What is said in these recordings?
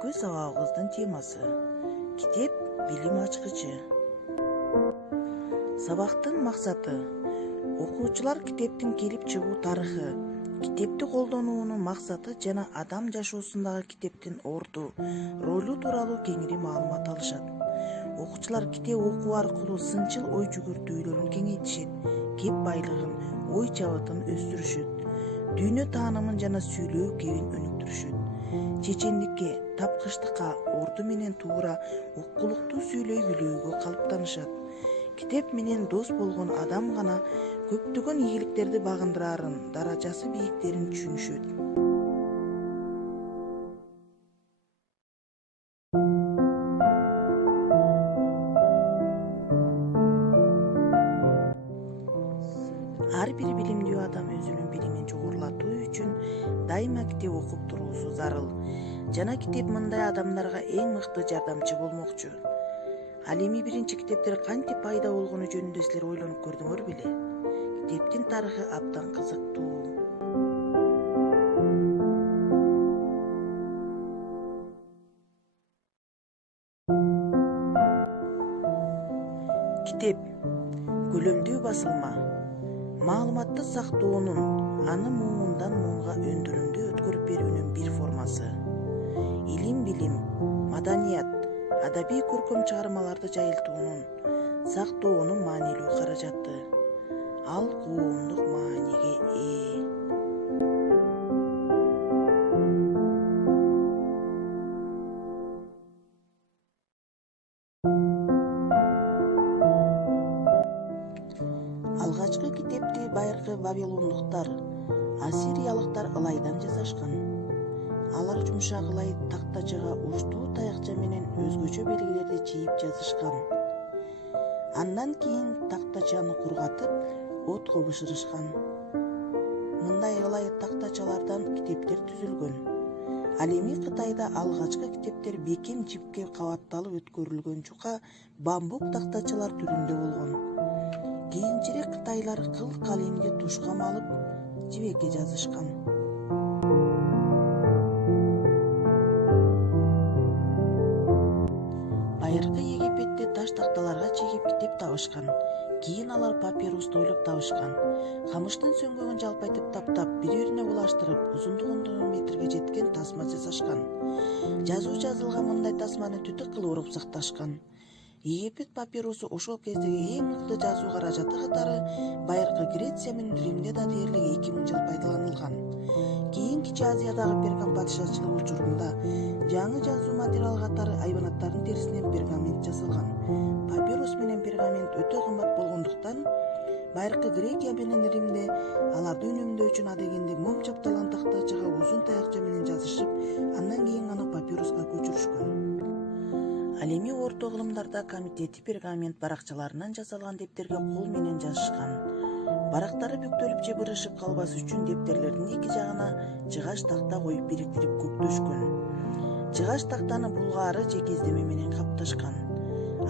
бүгүнкү сабагыбыздын темасы китеп билим ачкычы. Сабактын максаты окуучулар китептин келип чыгуу тарыхы, китепти колдонуунун максаты жана адам жашоосундагы китептин орду ролу тууралуу кеңири маалымат алышат. Окуучулар китеп окуу аркылуу сынчыл ой жүгүртүүлөрүн кеңейтишет, кеп байлыгын, ой чабытын өстүрүшөт, дүйнө таанымын жана сүйлөө кебин өнүктүрүшөт. Чечендикке, тапкычтыкка, орду менен туура, оккулуктуу сүйлөй билүүгө калыптанышат. Китеп менен дос болгон адам гана көптөгөн ийгиликтерди багындырарын, даражасы бийиктерин түшүнүшөт. Ар бир билимдүү адам өзүнүн билимин жогорулатуу үчүн дайыма китеп окуп туруусу зарыл. Жана китеп мындай адамдарга эң мыкты жардамчы болмокчу. Ал эми биринчи китептер кантип пайда болгону жөнүндө силер ойлонуп көрдүңөр беле? Китептин тарыхы абдан кызыктуу. Китеп көлөмдүү басылма, маалыматты сактоонун, аны муундан муунга өндүрүндө өткөрүп берүүнүн бир формасы. Илим, билим, маданият, адабий көркөм чыгармаларды жайылтуунун, сактоонун маанилүү каражаты. Ал коомдук мааниге ээ. Алгачкы китепти байыркы вавилондуктар, ассириялыктар ылайдан жасашкан. Алар жумшак ылай тактачага учтуу таякча менен өзгөчө белгилерди чийип жазышкан. Андан кийин тактачаны кургатып, отко бышырышкан. Мындай ылай тактачалардан китептер түзүлгөн. Ал эми Кытайда алгачкы китептер бекем жипке кабатталып өткөрүлгөн жука бамбук тактачалар түрүндө болгон. Кийинчерээк кытайлар кыл калемди тушкам алып, жибекке жазышкан. Байыркы Египетте таш такталарга чегип китеп табышкан. Кийин алар папирусты ойлоп табышкан. Камыштын сөңгөгүн жалпайтып таптап, бири-бирине булаштырып, узундугу метрге жеткен тасма жасашкан. Жазуу жазылган мындай тасманы түтүк кылып уруп сакташкан. Египет папирусу ошол кездеги эң мыкты жазуу каражаты катары байыркы Греция менен Римде да дээрлик 2000 жыл пайдаланылган. Кийин Кичи Азиядагы пергам падышачылык учурунда жаңы жазуу материалы катары айбанаттардын терисинен пергамент жасалган. Папирус менен пергамент өтө кымбат болгондуктан байыркы Грекия менен Римде аларды үнөмдөө үчүн адегенде мом чапталган тактачага узун таякча менен жазышып, андан кийин гана папируска көчүрүшкөн. Ал эми орто кылымдарда комитети пергамент баракчаларынан жасалган дептерге кол менен жазышкан. Барактары бүктөлүп же бырышып калбас үчүн дептерлердин эки жагына жыгач такта коюп бириктирип көктөшкөн. Жыгач тактаны булгаары же кездеме менен капташкан.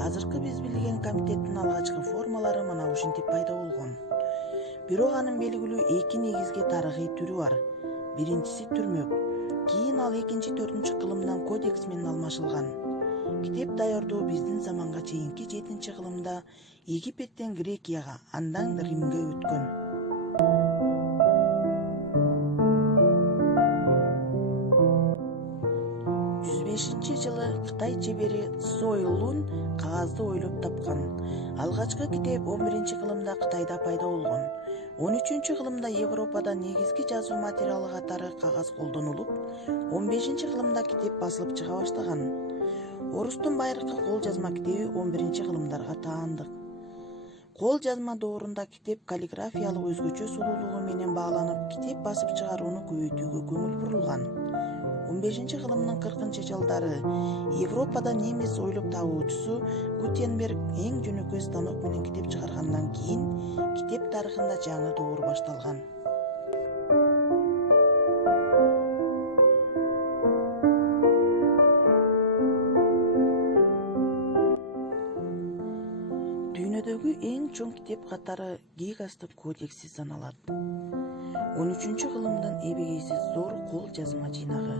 Азыркы биз билген комитеттин алгачкы формалары мына ушинтип пайда болгон. Бирок анын белгилүү эки негизги тарыхый түрү бар. Биринчиси түрмөк, кийин ал 2-4 кылымдан кодекс менен алмашылган. Китеп даярдоо биздин заманга чейинки 7 кылымда Египеттен Грекияга, андан Римге өткөн. Жылы Кытай чебери Цой Лун кагазды ойлоп тапкан. Алгачкы китеп 11 кылымда Кытайда пайда болгон. 13 кылымда Европада негизги жазуу материалы катары кагаз колдонулуп, 15 кылымда китеп басылып чыга баштаган. Орустун байыркы кол жазма китеби 11 кылымдарга таандык. Кол жазма доорунда китеп каллиграфиялык өзгөчө сулуулугу менен бааланып, китеп басып чыгарууну көбөйтүүгө көңүл бурулган. 15 кылымдын 40 жылдары Европада немис ойлоп табуучусу Гутенберг эң жөнөкөй станок менен китеп чыгаргандан кийин китеп тарыхында жаңы доор башталган. Дүйнөдөгү эң чоң китеп катары Гигастын кодекси саналат. 13 кылымдын эбегейсиз зор кол жазма жыйнагы.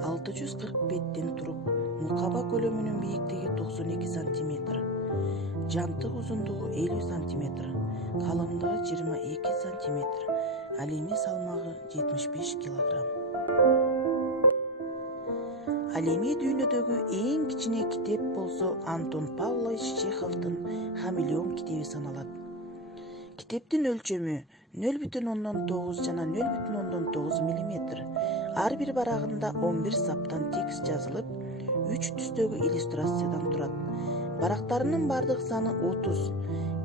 640 беттен туруп, мукаба көлөмүнүн бийиктиги 92 см, жантык узундугу 50 см, калыңдыгы 22 см, ал эми салмагы 75 кг. Ал эми дүйнөдөгү эң кичине китеп болсо Антон Павлович Чеховдун «Хамелеон» китеби саналат. Китептин өлчөмү 0,9 жана 0,9 мм. Ар бир барагында 11 саптан текст жазылып, 3 түстөгү иллюстрациядан турат. Барактарынын бардык саны 30.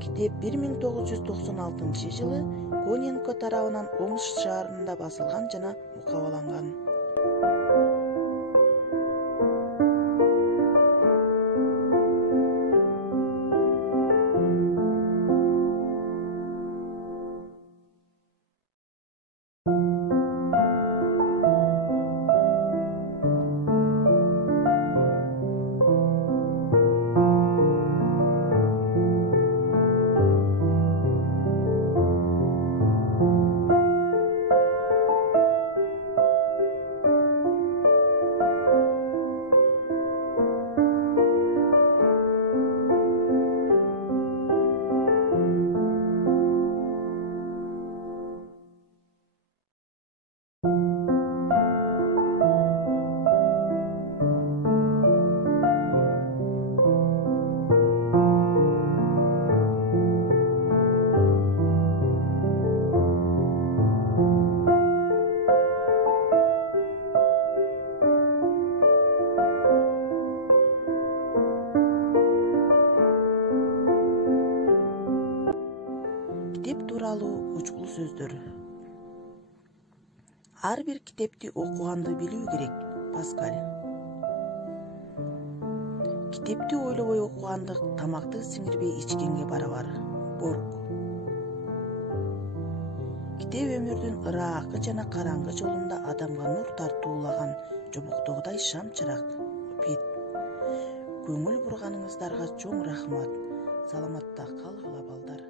Китеп 1996 жылы Коненко тарабынан Омск шаарында басылган жана мукабаланган. Китеп тууралуу учкул сөздөр. Ар бир китепти окуганды билүү керек. Паскаль. Китепти ойлобой окугандык тамакты сиңирбей ичкенге барабар. Борг. Китеп өмүрдүн ыраакы жана караңгы жолунда адамга нур тартуулаган жобоктогудай шам чырак. Пит. Көңүл бурганыңыздарга чоң рахмат. Саламатта калгыла балдар.